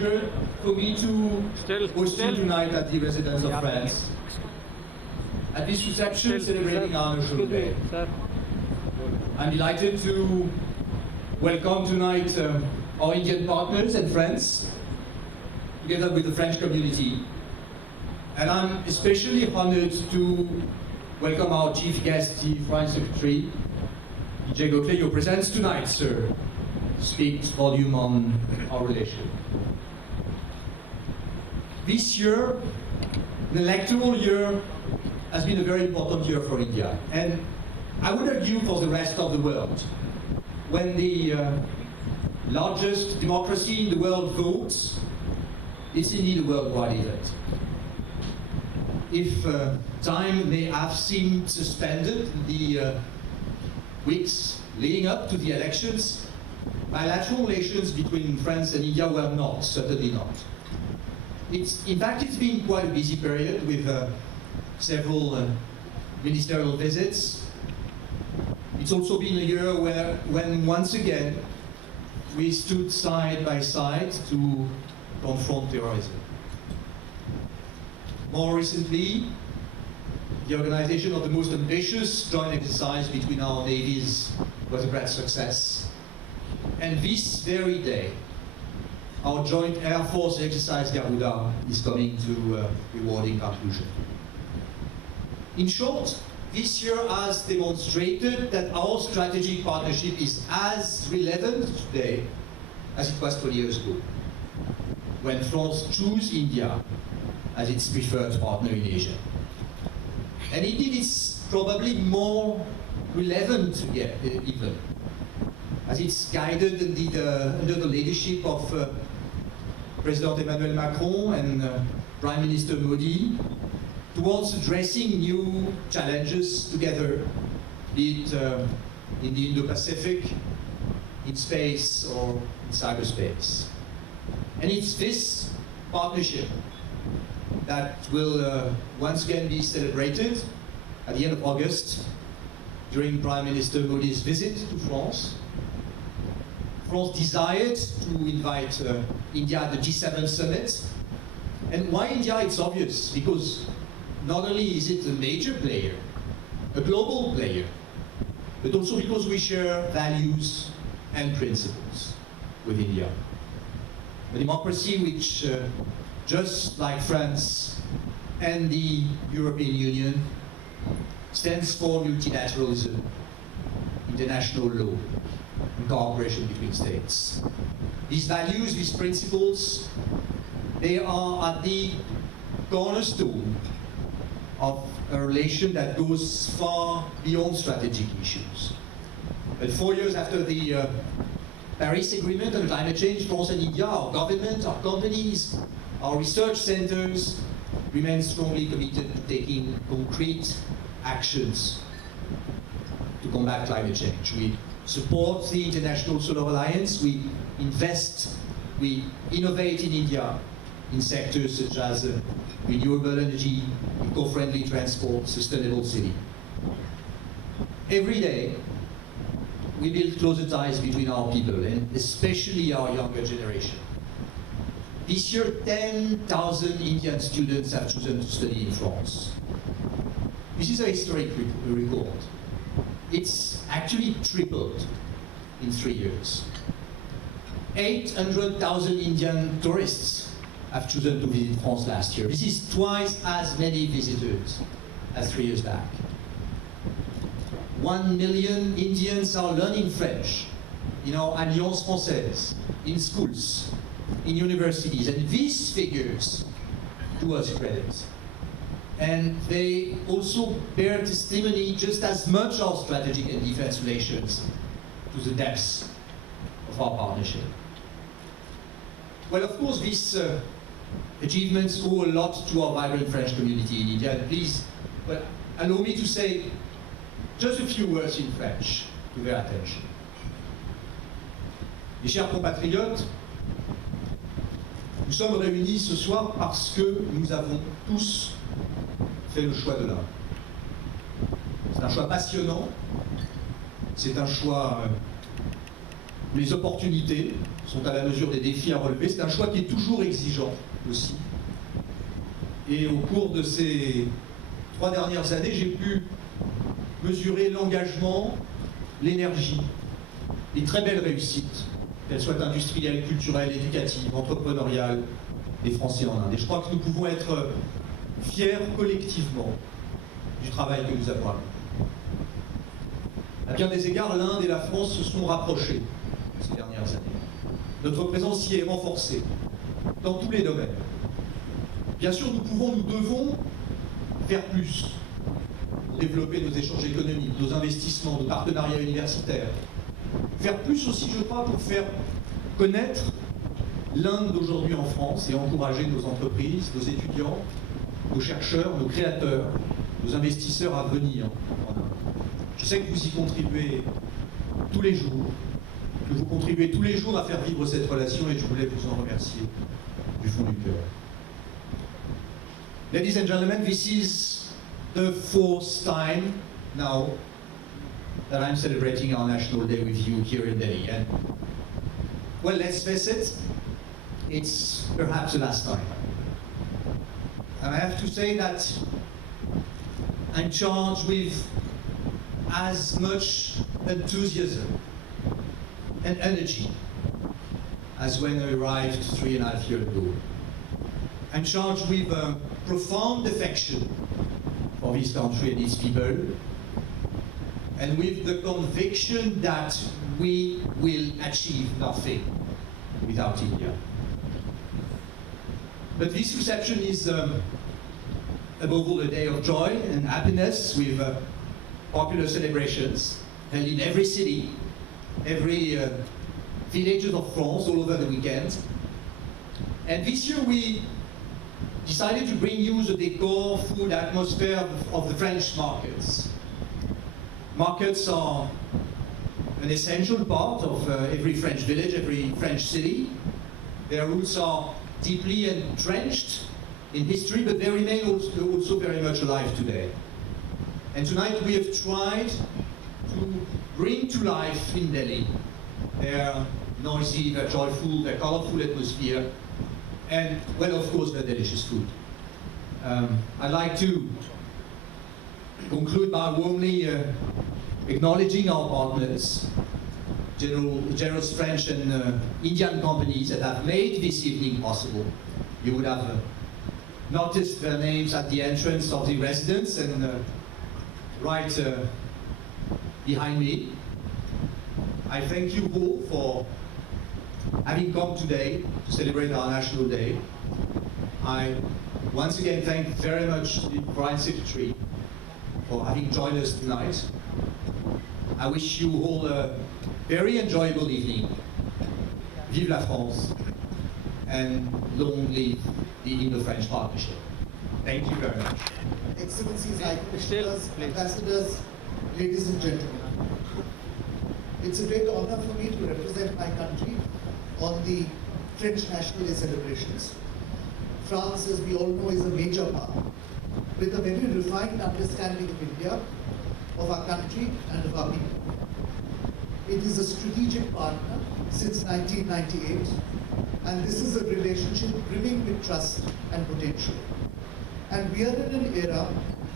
pleasure for me to host you tonight at the residence of France. At this reception celebrating our National Day. I'm delighted to welcome tonight our Indian partners and friends, together with the French community. And I'm especially honored to welcome our chief guest, the Foreign Secretary, Vijay Gokhale, your presence tonight, sir, speaks volume on our relation. This year, an electoral year, has been a very important year for India. And I would argue for the rest of the world. When the largest democracy in the world votes, it's indeed a worldwide event. If time may have seemed suspended in the weeks leading up to the elections, bilateral relations between France and India were not, certainly not. In fact, it's been quite a busy period with several ministerial visits. It's also been a year when once again we stood side by side to confront terrorism. More recently, the organization of the most ambitious joint exercise between our navies was a great success. And this very day, our joint Air Force exercise Garuda is coming to a rewarding conclusion. In short, this year has demonstrated that our strategic partnership is as relevant today as it was 20 years ago, when France chose India as its preferred partner in Asia. And indeed, it's probably more relevant yet, even, as it's guided indeed under the leadership of President Emmanuel Macron and Prime Minister Modi towards addressing new challenges together, be it in the Indo-Pacific, in space, or in cyberspace. And it's this partnership that will once again be celebrated at the end of August during Prime Minister Modi's visit to France. France desired to invite India at the G7 summit. And why India? It's obvious, because not only is it a major player, a global player, but also because we share values and principles with India. A democracy which, just like France and the European Union, stands for multilateralism, international law, and cooperation between states. These values, these principles, they are at the cornerstone of a relation that goes far beyond strategic issues. But 4 years after the Paris Agreement on climate change, France and India, our government, our companies, our research centers remain strongly committed to taking concrete actions to combat climate change. We support the International Solar Alliance, we invest, we innovate in India in sectors such as renewable energy, eco-friendly transport, sustainable city. Every day, we build closer ties between our people, and especially our younger generation. This year, 10,000 Indian students have chosen to study in France. This is a historic record. It's actually tripled in 3 years. 800,000 Indian tourists have chosen to visit France last year. This is twice as many visitors as 3 years back. 1 million Indians are learning French in our Alliance Française, in schools, in universities, and these figures do us credit. And they also bear testimony just as much of strategic and defense relations to the depths of our partnership. Well, of course, these achievements owe a lot to our vibrant French community in India. And please, allow me to say just a few words in French to their attention. Mes chers compatriotes, nous sommes réunis ce soir parce que nous avons tous fait le choix de l'un. C'est un choix passionnant, c'est un choix où les opportunités sont à la mesure des défis à relever. C'est un choix qui est toujours exigeant aussi. Et au cours de ces 3 dernières années, j'ai pu mesurer l'engagement, l'énergie, les très belles réussites, qu'elles soient industrielles, culturelles, éducatives, entrepreneuriales, des Français en Inde. Et je crois que nous pouvons être fiers collectivement du travail que nous avons accompli. À bien des égards, l'Inde et la France se sont rapprochées ces dernières années. Notre présence y est renforcée, dans tous les domaines. Bien sûr, nous devons faire plus pour développer nos échanges économiques, nos investissements, nos partenariats universitaires. Faire plus aussi, je crois, pour faire connaître l'Inde d'aujourd'hui en France et encourager nos entreprises, nos étudiants, nos chercheurs, nos créateurs, nos investisseurs à venir en Inde. Je sais que vous y contribuez tous les jours, que vous contribuez tous les jours à faire vivre cette relation et je voulais vous en remercier du fond du cœur. Ladies and gentlemen, this is the 4th time now that I'm celebrating our National Day with you here in Delhi. And, well, let's face it, it's perhaps the last time. And I have to say that I'm charged with as much enthusiasm and energy as when I arrived 3.5 years ago. I'm charged with a profound affection for this country and its people, and with the conviction that we will achieve nothing without India. But this reception is above all a day of joy and happiness with popular celebrations held in every city, every villages of France all over the weekend. And this year we decided to bring you the decor, food, atmosphere of the French markets. Markets are an essential part of every French village, every French city. Their roots are deeply entrenched in history, but they remain also very much alive today. And tonight we have tried to bring to life in Delhi their noisy, their joyful, their colorful atmosphere, and, well, of course, their delicious food. I'd like to conclude by warmly acknowledging our partners, generous French and Indian companies that have made this evening possible. You would have noticed their names at the entrance of the residence and right behind me. I thank you all for having come today to celebrate our National Day. I once again thank very much the Foreign Secretary for having joined us tonight. I wish you all a very enjoyable evening. Vive la France, and long live the Indo-French partnership. Thank you very much. Excellencies, High Commissioners, Ambassadors, ladies and gentlemen. It's a great honor for me to represent my country on the French National Day celebrations. France, as we all know, is a major power with a very refined understanding of India, of our country and of our people. It is a strategic partner since 1998, and this is a relationship brimming with trust and potential. And we are in an era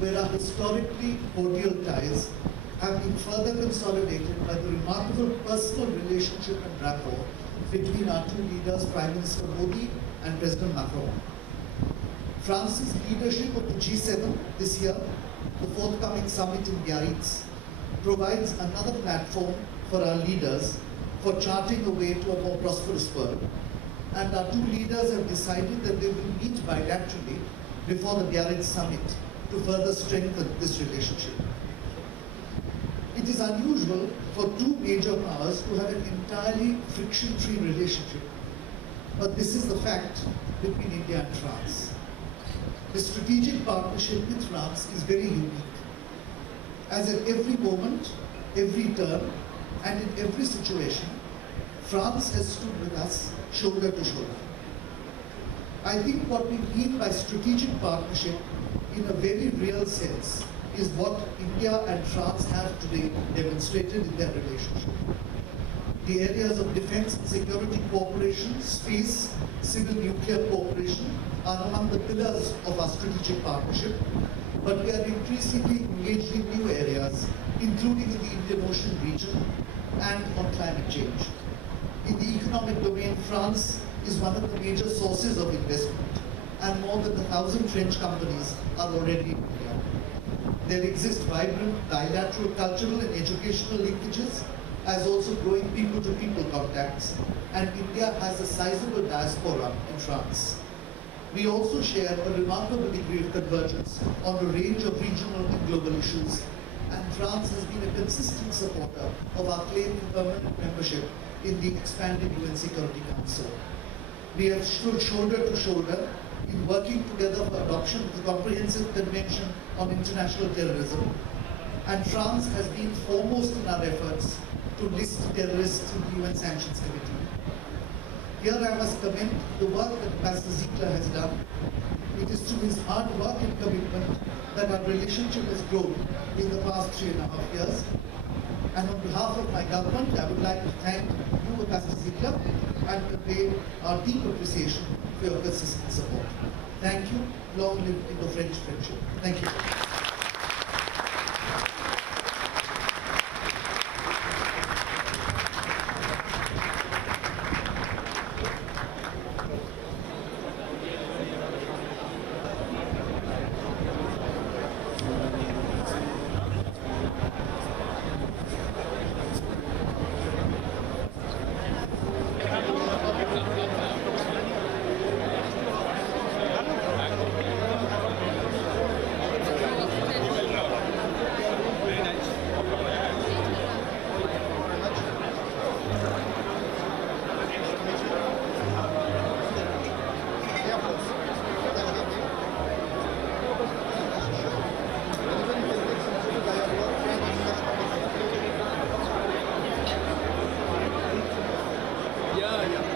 where our historically cordial ties have been further consolidated by the remarkable personal relationship and rapport between our two leaders, Prime Minister Modi and President Macron. France's leadership of the G7 this year, the forthcoming summit in Biarritz, provides another platform for our leaders for charting a way to a more prosperous world. And our two leaders have decided that they will meet bilaterally before the Biarritz summit to further strengthen this relationship. It is unusual for two major powers to have an entirely friction-free relationship, but this is the fact between India and France. The strategic partnership with France is very unique, as at every moment, every turn, and in every situation, France has stood with us shoulder to shoulder. I think what we mean by strategic partnership in a very real sense is what India and France have today demonstrated in their relationship. The areas of defense and security cooperation, space, civil nuclear cooperation are among the pillars of our strategic partnership, but we are increasingly engaged in new areas, including in the Indian Ocean region and on climate change. In the economic domain, France is one of the major sources of investment, and more than 1,000 French companies are already in India. There exist vibrant bilateral cultural and educational linkages, as also growing people-to-people contacts, and India has a sizable diaspora in France. We also share a remarkable degree of convergence on a range of regional and global issues, and France has been a consistent supporter of our claim for permanent membership in the expanded UN Security Council. We have stood shoulder to shoulder in working together for adoption of the Comprehensive Convention on International Terrorism, and France has been foremost in our efforts to list terrorists in the UN Sanctions Committee. Here I must commend the work that Ambassador Ziegler has done. It is through his hard work and commitment that our relationship has grown in the past 3.5 years. And on behalf of my government, I would like to thank you, Ambassador Ziegler, and convey our deep appreciation for your consistent support. Thank you. Long live Indo-French friendship. Thank you. Yeah.